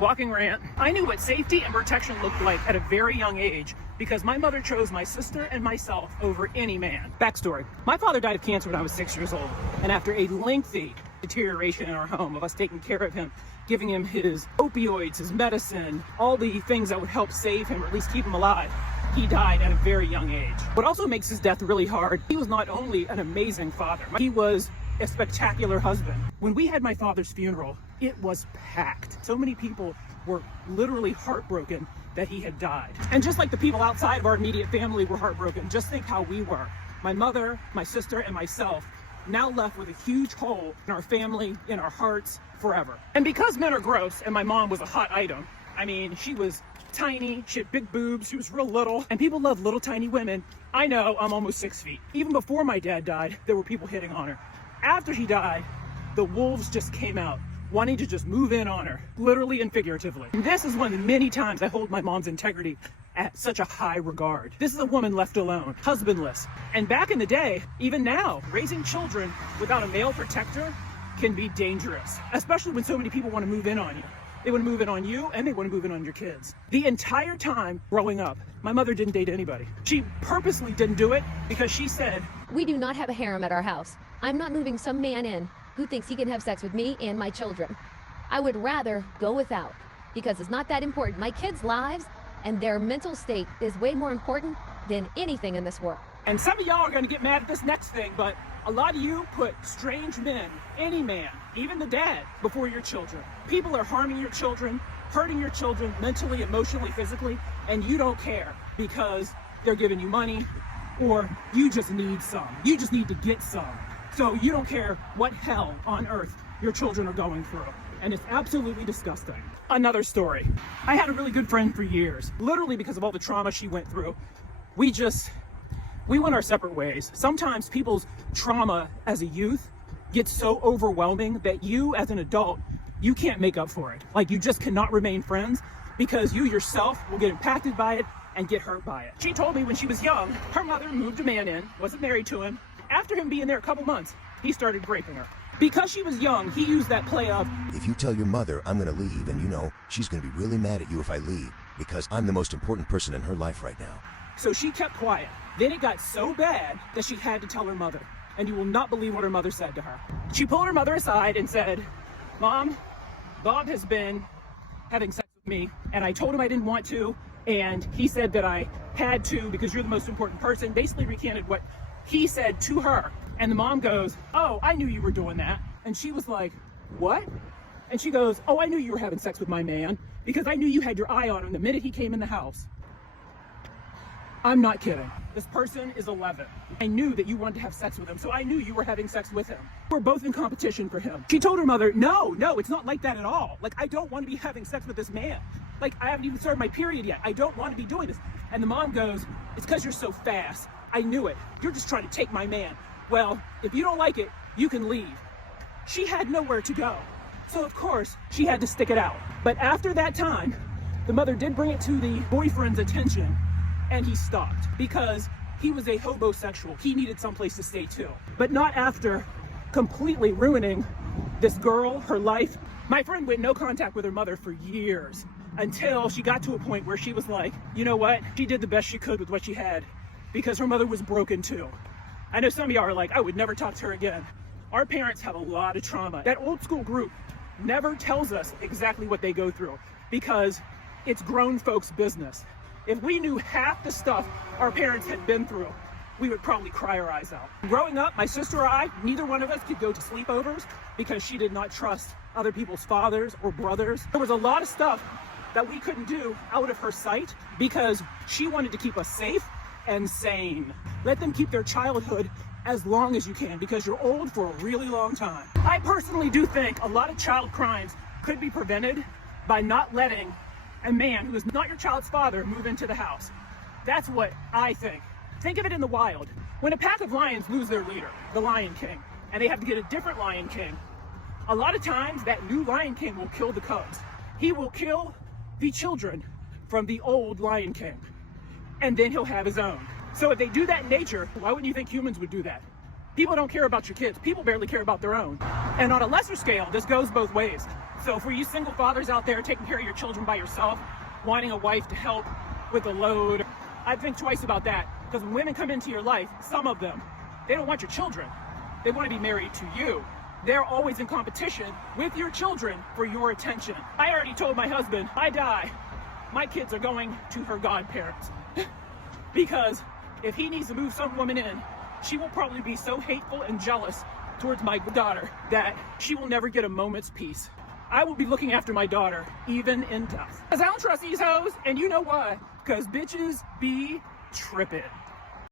walking rant. I knew what safety and protection looked like at a very young age because my mother chose my sister and myself over any man. Backstory. My father died of cancer when I was 6 years old, and after a lengthy deterioration in our home of us taking care of him, giving him his opioids, his medicine, all the things that would help save him or at least keep him alive, he died at a very young age. What also makes his death really hard, he was not only an amazing father, he was a spectacular husband. When we had my father's funeral, it was packed. So many people were literally heartbroken that he had died. And just like the people outside of our immediate family were heartbroken, just think how we were. My mother, my sister, and myself now left with a huge hole in our family, in our hearts, forever. And because men are gross, and my mom was a hot item, I mean, she was tiny, she had big boobs, she was real little, and people love little tiny women. I know, I'm almost 6 feet. Even before my dad died, there were people hitting on her. After he died, the wolves just came out, wanting to just move in on her, literally and figuratively. And this is one of the many times I hold my mom's integrity at such a high regard. This is a woman left alone, husbandless. And back in the day, even now, raising children without a male protector can be dangerous, especially when so many people want to move in on you. They want to move in on you, and they want to move in on your kids. The entire time growing up, my mother didn't date anybody. She purposely didn't do it because she said, "We do not have a harem at our house. I'm not moving some man in who thinks he can have sex with me and my children. I would rather go without because it's not that important. My kids' lives and their mental state is way more important than anything in this world." And some of y'all are going to get mad at this next thing, but a lot of you put strange men, any man, even the dad, before your children. People are harming your children, hurting your children mentally, emotionally, physically, and you don't care because they're giving you money or you just need some. You just need to get some. So you don't care what hell on earth your children are going through. And it's absolutely disgusting. Another story. I had a really good friend for years, literally because of all the trauma she went through. We went our separate ways. Sometimes people's trauma as a youth gets so overwhelming that you as an adult, you can't make up for it. Like, you just cannot remain friends because you yourself will get impacted by it and get hurt by it. She told me when she was young, her mother moved a man in, wasn't married to him. After him being there a couple months, he started raping her. Because she was young, he used that play of, "If you tell your mother I'm gonna leave, and you know she's gonna be really mad at you if I leave, because I'm the most important person in her life right now." So she kept quiet. Then it got so bad that she had to tell her mother. And you will not believe what her mother said to her. She pulled her mother aside and said, "Mom, Bob has been having sex with me, and I told him I didn't want to, and he said that I had to because you're the most important person." Basically recanted what he said to her. And the mom goes, "Oh, I knew you were doing that." And she was like, "What?" And she goes, "Oh, I knew you were having sex with my man because I knew you had your eye on him the minute he came in the house." I'm not kidding. This person is 11. I knew that you wanted to have sex with him, so I knew you were having sex with him. We're both in competition for him. She told her mother, no, it's not like that at all. Like, I don't want to be having sex with this man. Like, I haven't even started my period yet. I don't want to be doing this. And the mom goes, "It's because you're so fast. I knew it. You're just trying to take my man. Well, if you don't like it, you can leave." She had nowhere to go. So of course, she had to stick it out. But after that time, the mother did bring it to the boyfriend's attention, and he stopped because he was a hobosexual. He needed someplace to stay too. But not after completely ruining this girl, her life. My friend went no contact with her mother for years until she got to a point where she was like, you know what? She did the best she could with what she had because her mother was broken too. I know some of y'all are like, I would never talk to her again. Our parents have a lot of trauma. That old school group never tells us exactly what they go through because it's grown folks' business. If we knew half the stuff our parents had been through, we would probably cry our eyes out. Growing up, my sister or I, neither one of us could go to sleepovers because she did not trust other people's fathers or brothers. There was a lot of stuff that we couldn't do out of her sight because she wanted to keep us safe and sane. Let them keep their childhood as long as you can because you're old for a really long time. I personally do think a lot of child crimes could be prevented by not letting a man who is not your child's father move into the house. That's what I think. Think of it in the wild. When a pack of lions lose their leader, the Lion King, and they have to get a different Lion King, a lot of times that new Lion King will kill the cubs. He will kill the children from the old Lion King, and then he'll have his own. So if they do that in nature, why wouldn't you think humans would do that? People don't care about your kids. People barely care about their own. And on a lesser scale, this goes both ways. So for you single fathers out there taking care of your children by yourself, wanting a wife to help with the load, I'd think twice about that. Because when women come into your life, some of them, they don't want your children. They want to be married to you. They're always in competition with your children for your attention. I already told my husband, I die, my kids are going to her godparents. Because if he needs to move some woman in, she will probably be so hateful and jealous towards my daughter that she will never get a moment's peace. I will be looking after my daughter, even in death. Because I don't trust these hoes, and you know why? Because bitches be tripping.